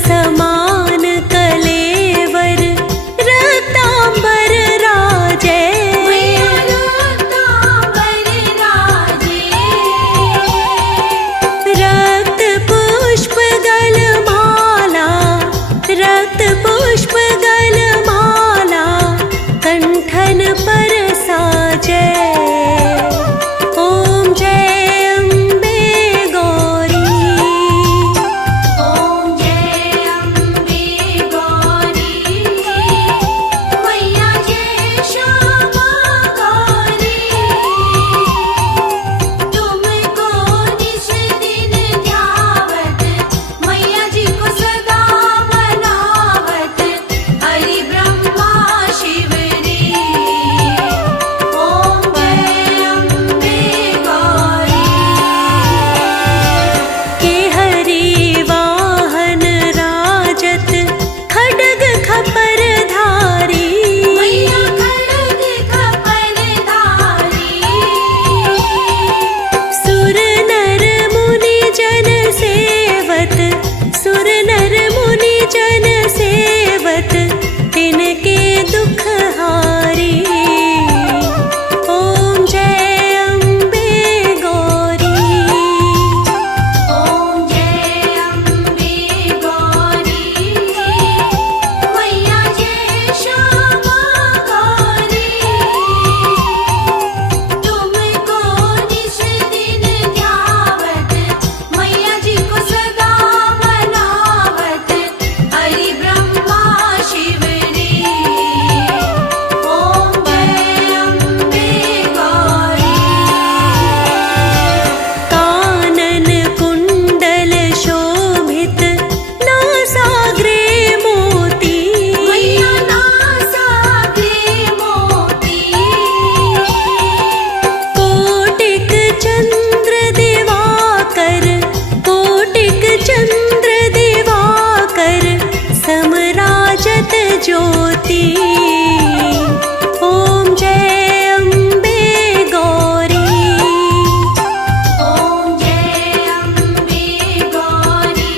समान कलेवर रतांबर राजे। रक्त पुष्प गलमाला, रक्त पुष्प गलमाला कंठन पर साजे। ओम जय अम्बे गौरी, ओम जय अम्बे गौरी, मैया जय श्यामा गौरी। तुमको निस दिन ध्यावत, मैया जी को सदा मनावत, हरि ब्रह्मा शिव रे। ओम जय अम्बे गौरी। के हरि वाहन राजत खड्ग खपर धारी। मैया खड्ग खपर धारी, सुर नर मुनि जन सेवत, सुर नर मुनि जन सेवत तिनके दुख हारी। ओम जय अम्बे गौरी, ओम जय अम्बे गौरी, मैया जय श्यामा गौरी। तुमको निस दिन ध्यावत, मैया जी को सदा मनावत, हरि ब्रह्मा शिव रे। ओम जय अम्बे गौरी। कानन कुंडल शोभित नासाग्रे मोती। मैया नासाग्रे मोती, कोटिक चंद्र दिवाकर, कोटिक चंद्र दिवाकर समराजत ज्योति। ओम जय अम्बे गौरी, ओम जय अम्बे गौरी,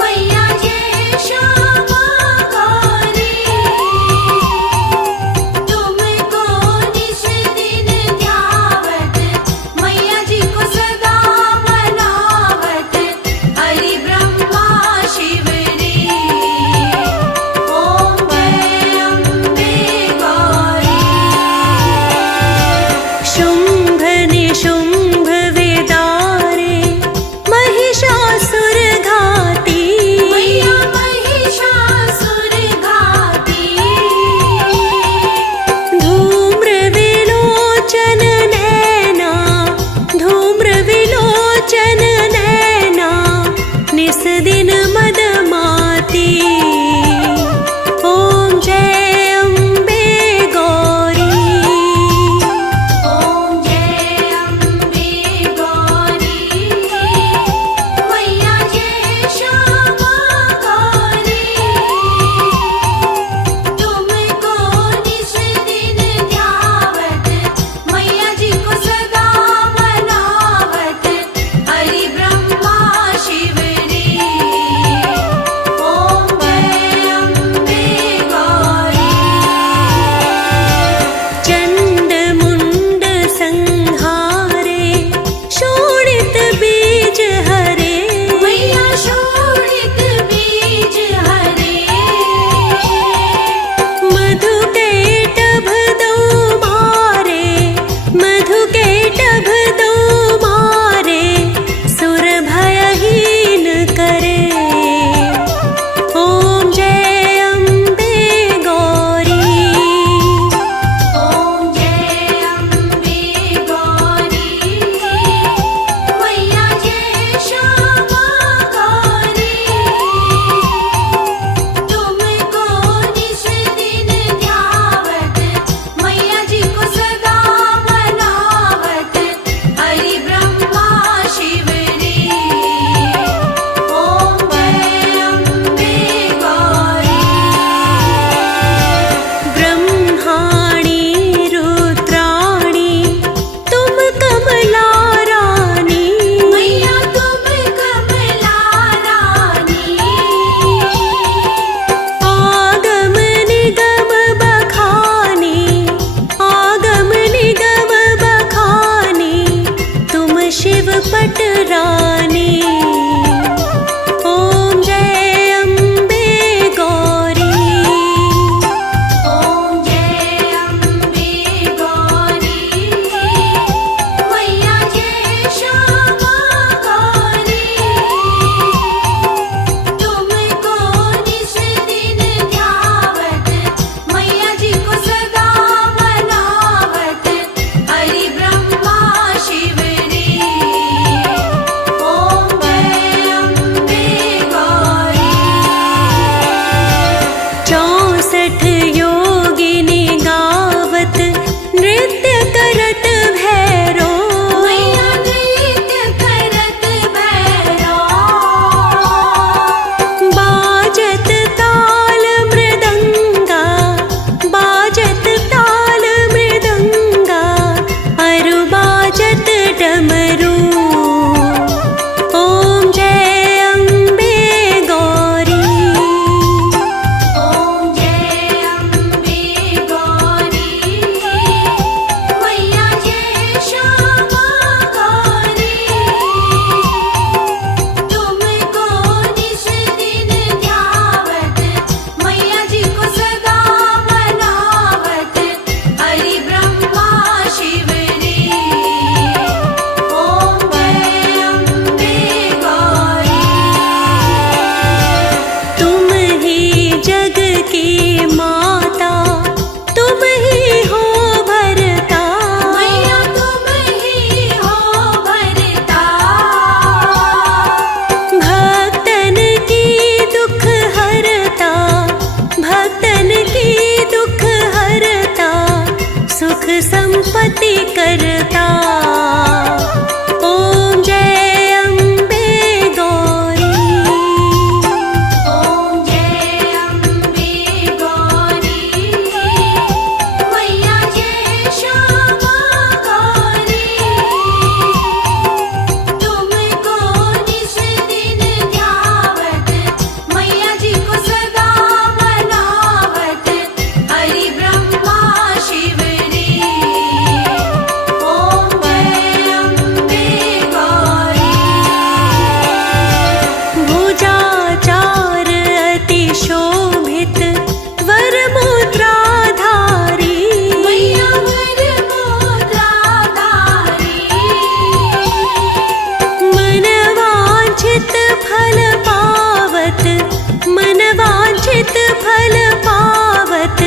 मैया जय श्यामा गौरी। तुमको निस दिन ध्यावत, मैया जी को सदा मनावत, हरि ब्रह्मा शिव रे। ओम जय अम्बे गौरी। शुंभ निशुंभ विदारे महिषासुर घाती। मैया महिषासुर घाती, धूम्र विलोचन नैना, धूम्र विलोचन नैना निस दिन मदमाती। ओम जय अम्बे गौरी, ओम जय अम्बे गौरी, मैया जय श्यामा गौरी। तुमको निस दिन ध्यावत, मैया जी को सदा मनावत, हरि ब्रह्मा शिव रे। संपत्ति करता। ओम जय अम्बे गौरी। ओम जय अम्बे गौरी, मैया जय श्यामा गौरी। तुमको निस दिन ध्यावत, मैया जी को सदा मनावत, हरि ब्रह्मा शिव रे। ओम जय अम्बे गौरी। भुजाचार अति शोभित वरमुद्राधारी। मैया वरमुद्राधारी। मनवांछित फल पावत, मनवांछित फल पावत,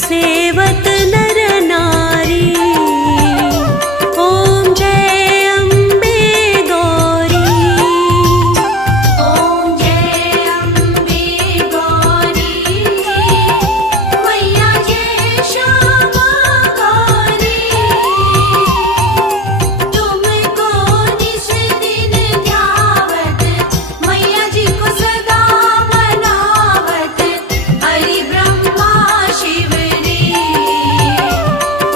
सेवत नर नारी। ओम जय अम्बे गौरी। ओम जय अम्बे गौरी, मैया जय श्यामा गौरी। तुमको निस दिन ध्यावत, मैया जी को सदा मनावत, हरि ब्रह्मा शिव रे।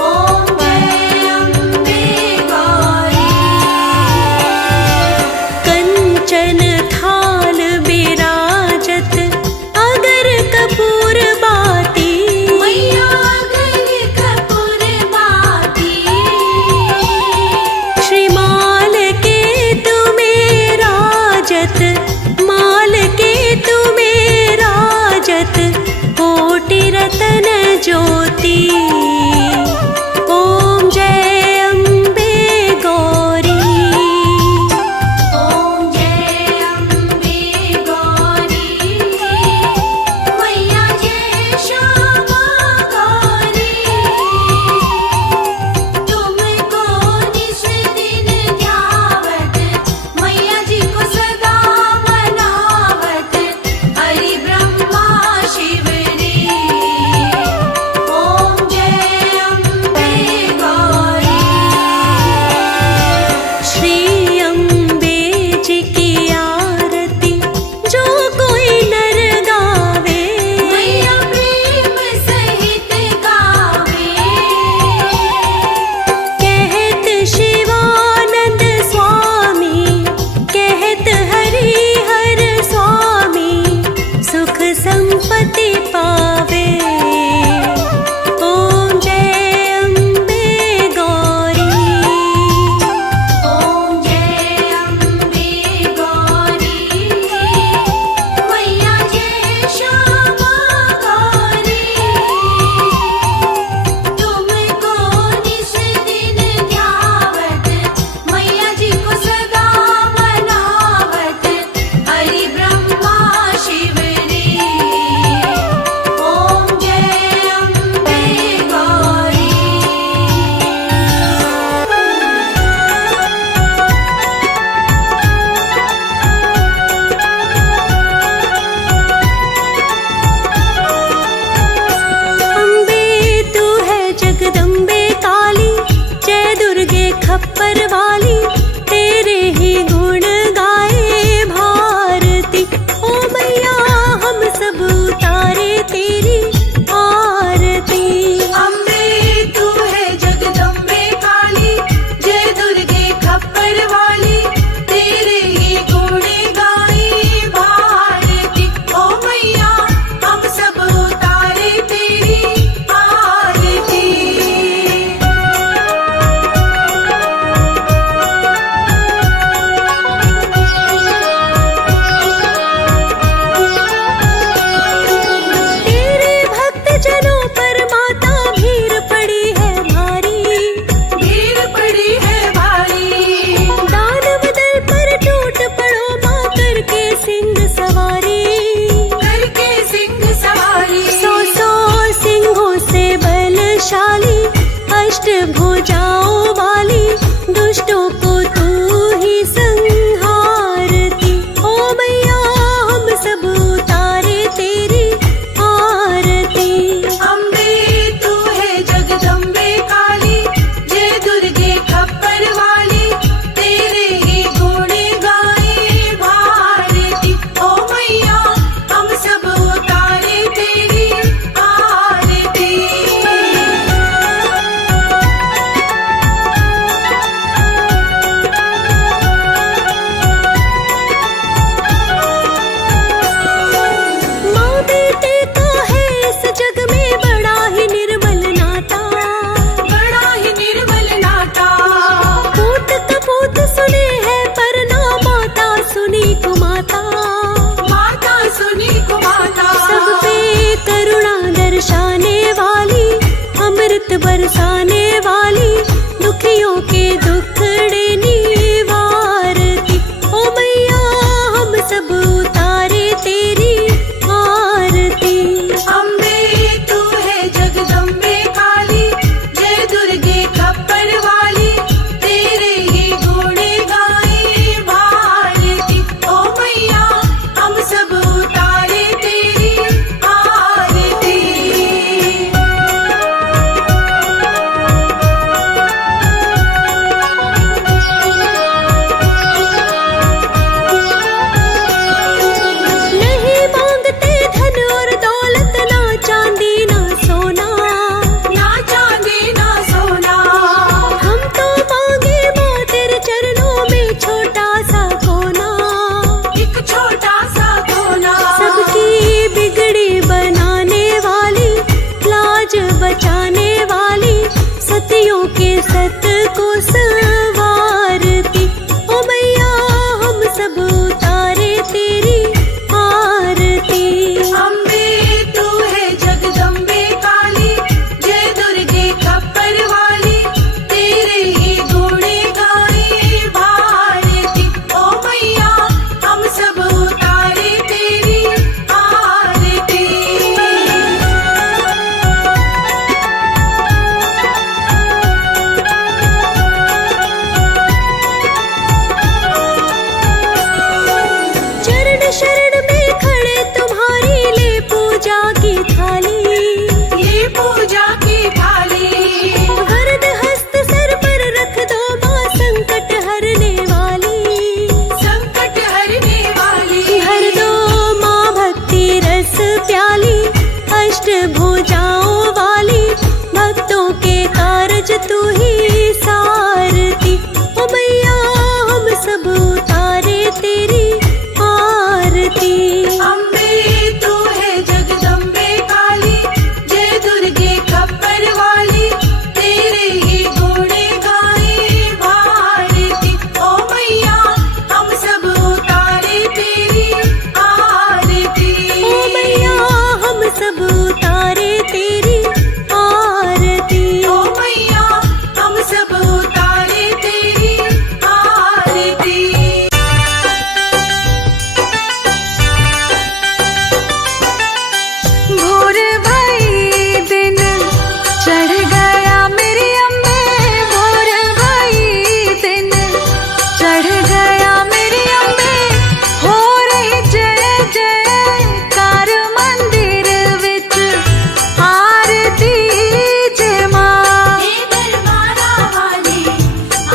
ओम जय अम्बे गौरी। कंचन थाल बिराजत, अगर कपूर बाती। मैया अगर कपूर बाती। श्रीमाल के तुम्हें राजत, माल के तुम्हें राजत, कोटि रतन ज्योति। ओम जय अम्बे गौरी। ओम जय अम्बे गौरी, मैया जय श्यामा गौरी। तुमको निस दिन ध्यावत, मैया जी को सदा मनावत, हरि ब्रह्मा शिव रे। ओम जय अम्बे गौरी। श्री अम्बे जी की आरती जो कोई नर गावे। मैया प्रेम सहित गावे। कहत शिवानंद स्वामी, कहत हरिहर स्वामी, सुख संपत्ति पावे। ओम जय अम्बे गौरी। ओम जय अम्बे गौरी, मैया जय श्यामा गौरी। तुमको निस दिन ध्यावत, मैया जी को सदा मनावत, हरि ब्रह्मा शिव रे। ओम जय अम्बे गौरी। अम्बे तू है जगदम्बे काली, जय दुर्गे खप्पर वाली, तेरे ही गुण गाए भारती। ओ मैया हम सब उतारे तेरी आरती। अम्बे तू है जगदम्बे काली, जय दुर्गे खप्पर वाली, तेरे ही गुण गाई भारती। ओ मैया हम सब उतारे तेरी आरती। तेरे भक्त जनों पर माता भीड़ पड़ी है भारी। भीड़ पड़ी है भारी। दानव दल पर टूट पड़ो माँ करके सिंह सवारी। करके सिंह सवारी। सौ सौ सिंहों से बलशाली, अष्ट भुजाओं वाली, दुष्टों को तू ही संहारती। ओ मैया हम सब उतारे तेरी आरती। अम्बे तू है जगदम्बे काली, जय अमृत बरसाने वाली, दुखियों के दुखड़े निवारती। ओ मैया हम सब उतारे तेरी आरती। अम्बे तू है जगदम्बे काली, जय दुर्गे खप्पर वाली, तेरे ही गुण गाए भारती। ओ मैया हम सब उतारे तेरी आरती। नहीं मांगते धन और दौलत, ना चांदी ना सोना, ना चांदी ना सोना, हम तो मांगे माँ तेरे चरणों में छोटा सा कोना। एक छोटा सा कोना। सबकी बिगड़ी बनाने वाली, लाज बचाने वाली, सतियों के सत को संवारती। ओ मैया हम सब उतारे तेरी आरती। अम्बे तू है जगदम्बे काली, जय दुर्गे खप्पर वाली, तेरे ही गुण गाए भारती। ओ मैया हम सब उतारे तेरी आरती। चरण शरण में खड़े तुम्हारी, ले पूजा की थाली। ये पूजा की थाली, वरद हस्त सर पर रख दो माँ, संकट हरने वाली। संकट हरने वाली, हर दो माँ भक्ति रस प्याली, अष्ट भुजाओं वाली, भक्तों के कारज तू ही सारती। ओ मैया हम सब उतारे तेरी आरती। अम्बे तू है जगदम्बे काली, जय दुर्गे खप्पर वाली, तेरे ही गुण गाए भारती। ओ मैया हम सब उतारे तेरी आरती। ओ मैया हम सब उतारे तेरी आरती। ओ मैया हम सब उतारे तेरी आरती। भोर भई दिन चढ़ गया मेरी अम्बे, भोर भई दिन चढ़ गया मेरी अम्बे, हो रही जय जयकार मंदिर विच आरती जय माँ। दरबारा वाली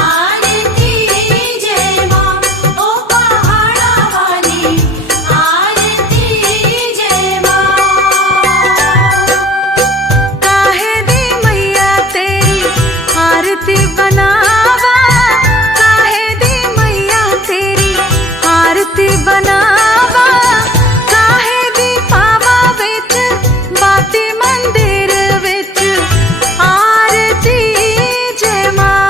आरती जय माँ, ओ पहाड़ा वाली आरती जय माँ। काहे दी मैया तेरी आरती बनावा, काहे दी मैया तेरी आरती बनावा, काहे दी पावा विच बाती मंदिर विच आरती जय माँ।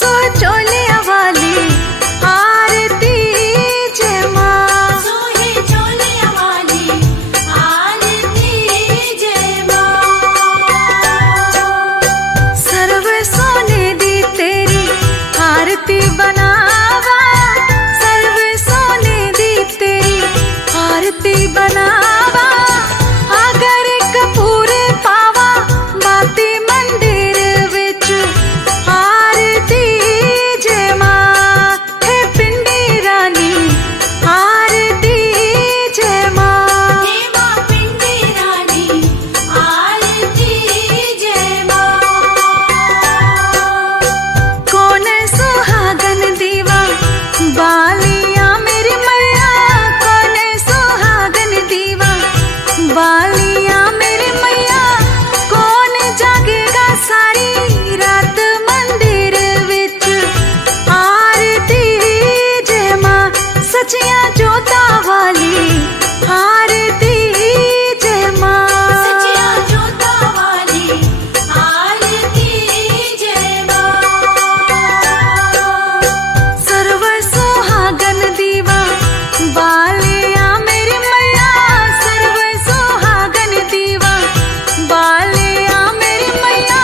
सोचोलिया वाली आरती जय माँ, सोहे चोलिया वाली आरती जय माँ। सर्व सोने दी तेरी आरती बनावा, सर्व सोने दी तेरी आरती बनावा, अगर कपूर पावा बाती मंदिर विच आरती जय माँ। हे पिंडी रानी आरती जय माँ, हे माँ पिंडी रानी आरती जय माँ। कौन सुहागन दीवा बालिया मेरी मैया, कौन सुहागन दीवा बालिया मेरी मैया, कौन जागेगा सारी रात मंदिर विच आरती जय माँ। सचिया जोता वाली आरती जय माँ, सचिया जोता वाली आरती जय माँ। सर्व सुहागन दीवा बालिया मेरी मैया, सर्व सुहागन दीवा बालिया मेरी मैया,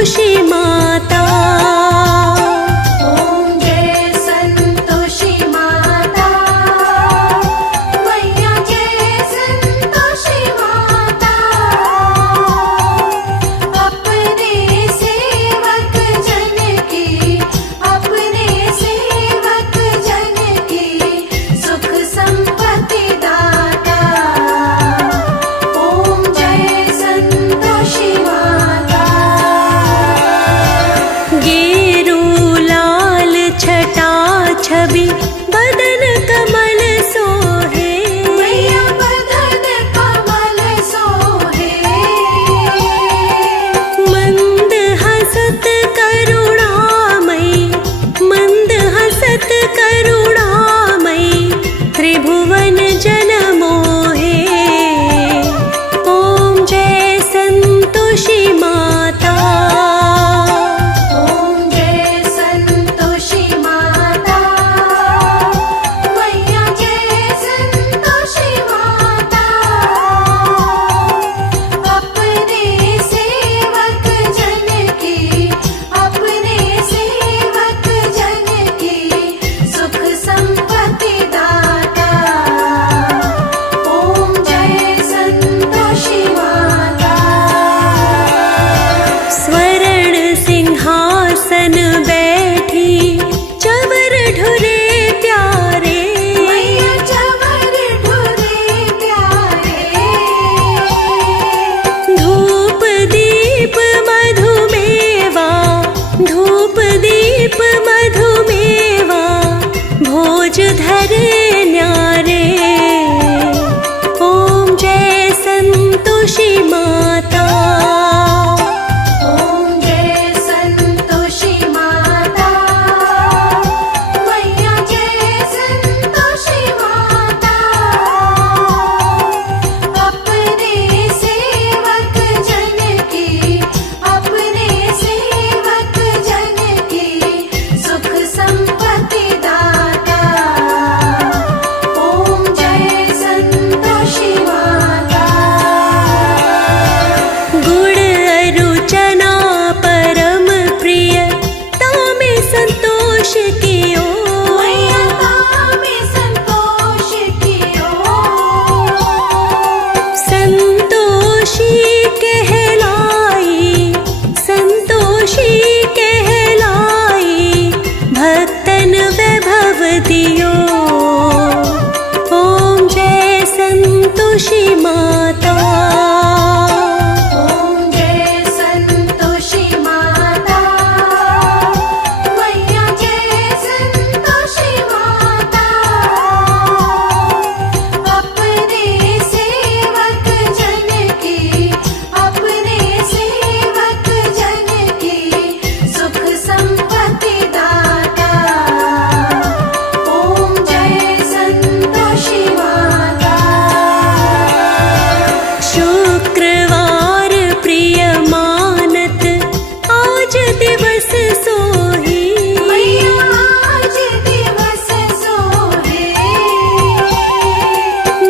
संतोषी माता। ओम जय संतोषी माता, मैया जय संतोषी माता। अपने सेवक जन की, अपने सेवक जन की सुख संपत्ति दाता। ओम जय संतोषी माता। गेरू लाल छटा छवि बदन कमल सोहे, मैया बदन कमल सोहे। मंद हसत करुणामयी, मंद हसत करुणामयी त्रिभुवन जन मोहे। ओम जय संतोषी माता। ओम जय संतोषी माता, मैया जय संतोषी माता। अपने सेवक जन की, अपने सेवक जन की सुख संपत्ति दाता। ओम जय संतोषी माता। स्वर्ण सिंहासन बैठी चवर ढुरे प्यारे, मैया चवर ढुरे प्यारे। धूप दीप मधुमेवा, धूप दीप मधुमेवा भोज धरे न्यारे। ओम जय संतोषी माता। ओम जय संतोषी माता, मैया जय संतोषी माता। अपने सेवक जन की, अपने सेवक जन की सुख संपत्ति दाता। ओम जय संतोषी माता। गुण अरुचना परम प्रिय तामे संतोष कियो, मैया तामे संतोष कियो। संतोषी कहलाई, संतोषी कहलाई भक्तन वैभव दियो। ओम जय संतोषी माता। ओम जय संतोषी माता, मैया जय संतोषी माता। अपने सेवक जन की, अपने सेवक जन की सुख संपत्ति दाता। ओम जय संतोषी माता। शुक्रवार प्रिय मानत आज दिवस सोही, मैया आज दिवस सोहे।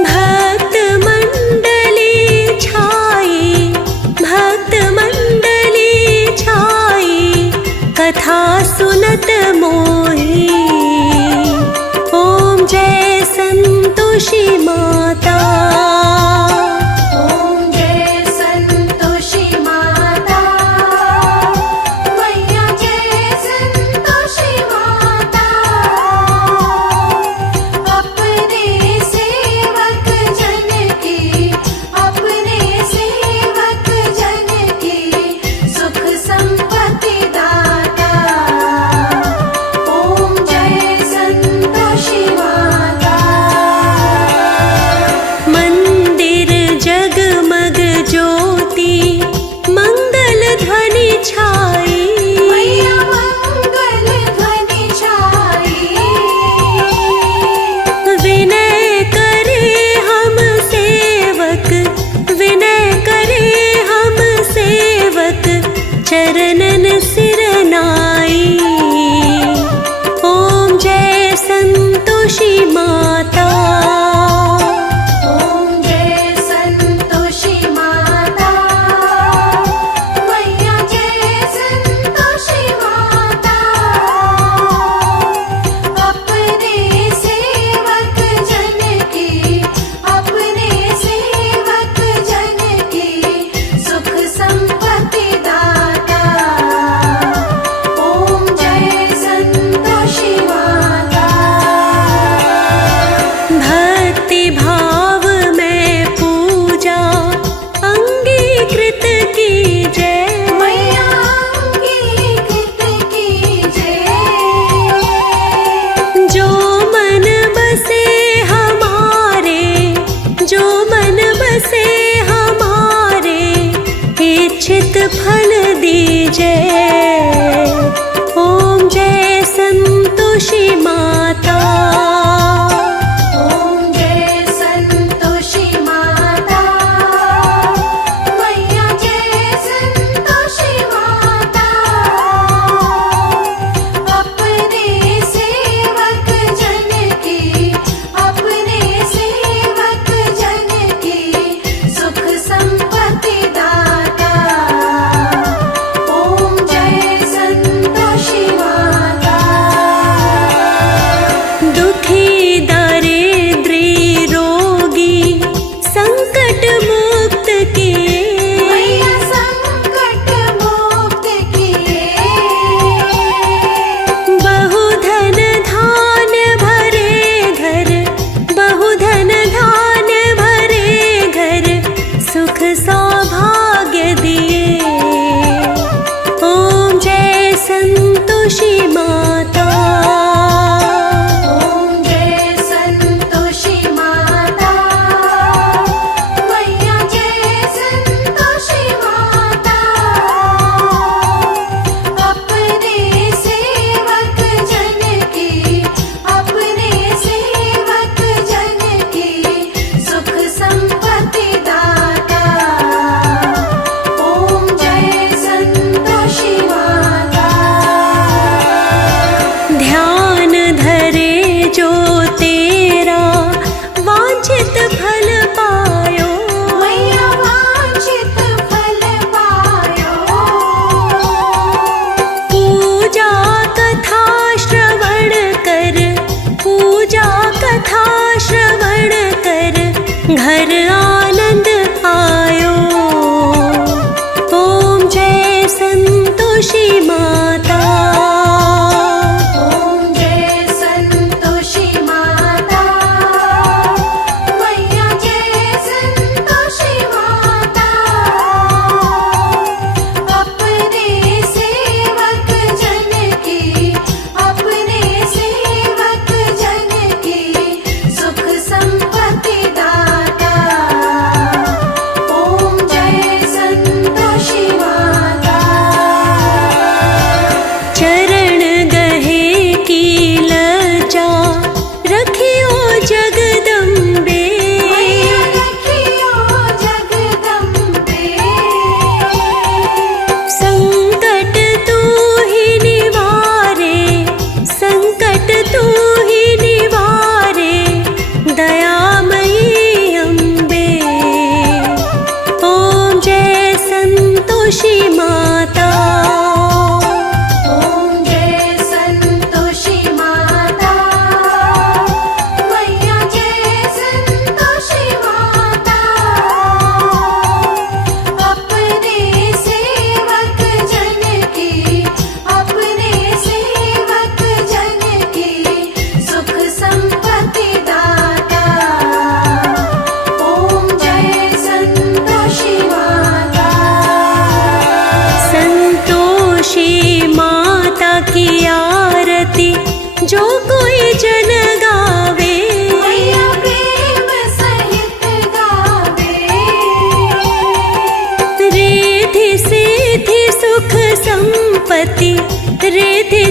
भक्त मंडली छाई, भक्त मंडली छाई कथा सुनत मोही। ओम जय संतोषी माता। ओम जय संतोषी माता, मैया जय संतोषी माता। अपने सेवक जन की, अपने सेवक जन की सुख संपत्ति दाता। ओम जय संतोषी माता। मंदिर जगमग ज्योति मंगल ध्वनि छाई, मैया मंगल ध्वनि छाई। विनय करे हम सेवक, विनय करे हम सेवक चरणन सिर नाई। ओम जय संतोषी माता। ओम जय संतोषी माता, मैया जय फल दीजे। ओम जय संतोषी माता। ओम जय संतोषी माता। मैया जय संतोषी माता। अपने सेवक जन की, अपने सेवक जन की सुख संपत्ति दाता। ओम जय संतोषी माता। दुखी दारिद्री रोगी संकट मुक्त किए। मैया संकट मुक्त किए। बहुधन धान भरे घर, बहुधन धान भरे घर, सुख सौभाग्य दिए। ओम जय संतोषी माता। ओम जय संतोषी माता। मैया जय संतोषी माता। अपने सेवक जन की, अपने सेवक जन की सुख संपत्ति दाता। ओम जय संतोषी माता। ध्यान धरे जो तेरा वांछित फल पायो। मैया वांछित फल पायो। पूजा कथा श्रवण कर, पूजा कथा श्रवण कर, घर आनंद आयो। ओम जय संतोषी माता। ओम जय संतोषी माता। मैया जय संतोषी माता। अपने सेवक जन की, अपने सेवक जन की सुख संपत्ति दाता। ओम जय संतोषी माता। चरण गहे की लज्जा रखियो जगदम्बे। मैया रखियो जगदम्बे। संकट तू ही निवारे, संकट तू ही निवारे, दयामयी अम्बे। ओम जय संतोषी माता। ओम जय संतोषी माता। मैया जय संतोषी माता। अपने सेवक जन की, अपने सेवक जन की सुख संपत्ति दाता। ओम जय संतोषी माता। संतोषी माता की आरती जो कोई जन गावे। मैया प्रेम सहित गावे। रिद्धि सिद्धि सुख संपत्ति, रिद्धि